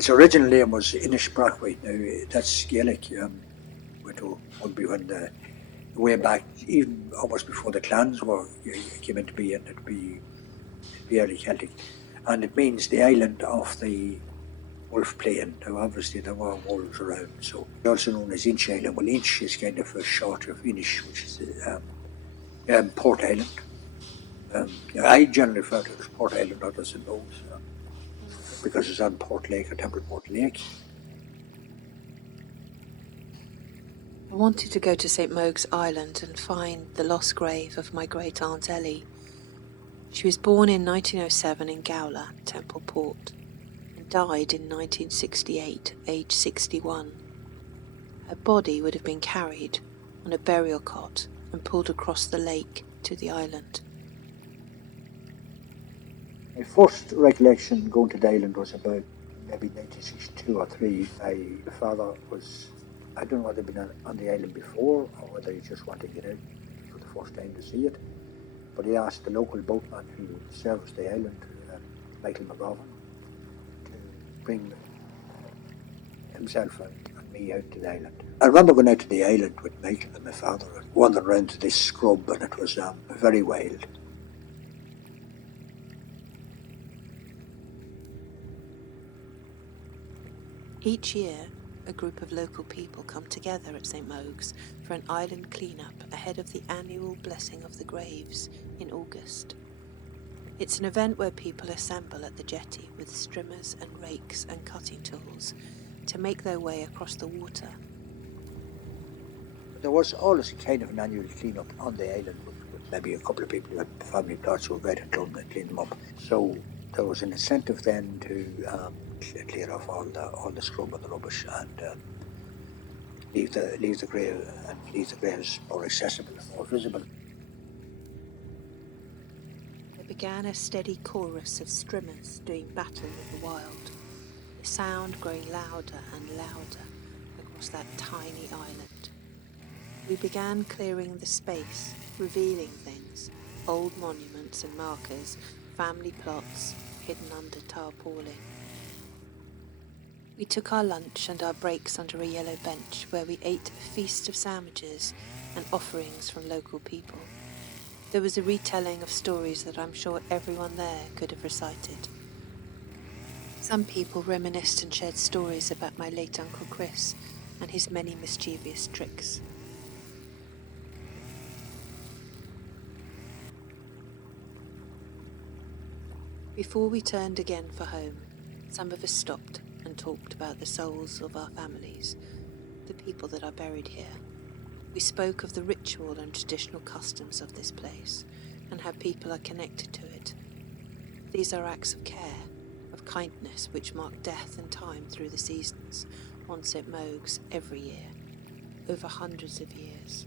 Its original name was Inishbrackwy. Now that's Gaelic. Would be when the way back, even almost before the clans came into being. It'd be early Celtic, and it means the island of the Wolf Plain. Now obviously there were wolves around, so also known as Inch Island. Well, Inch is kind of a short of Inish, which is Port Island. I generally refer to it as Port Island, not as St Mogues, because it's on Port Lake or Templeport Lake. I wanted to go to St Mogues Island and find the lost grave of my great aunt Ellie. She was born in 1907 in Gowler, Templeport, and died in 1968, aged 61. Her body would have been carried on a burial cot and pulled across the lake to the island. My first recollection going to the island was about maybe 1962 or 3. My father was, I don't know whether he'd been on the island before or whether he just wanted to get out for the first time to see it. But he asked the local boatman who serviced the island, Michael McGovern, to bring himself and me out to the island. I remember going out to the island with Michael and my father and wandering around to this scrub, and it was very wild. Each year, a group of local people come together at St Mogues for an island clean-up ahead of the annual Blessing of the Graves in August. It's an event where people assemble at the jetty with strimmers and rakes and cutting tools to make their way across the water. There was always a kind of an annual clean-up on the island with maybe a couple of people who had family plots who were great at doing and clean them up. So there was an incentive then to clear off all the scrub and the rubbish and leave the graves more accessible and more visible. There began a steady chorus of strimmers doing battle with the wild, the sound growing louder and louder across that tiny island. We began clearing the space, revealing things, old monuments and markers, family plots hidden under tarpaulin. We took our lunch and our breaks under a yellow bench where we ate a feast of sandwiches and offerings from local people. There was a retelling of stories that I'm sure everyone there could have recited. Some people reminisced and shared stories about my late Uncle Chris and his many mischievous tricks. Before we turned again for home, some of us stopped and talked about the souls of our families, the people that are buried here. We spoke of the ritual and traditional customs of this place and how people are connected to it. These are acts of care, of kindness which mark death and time through the seasons on St Mogues every year, over hundreds of years.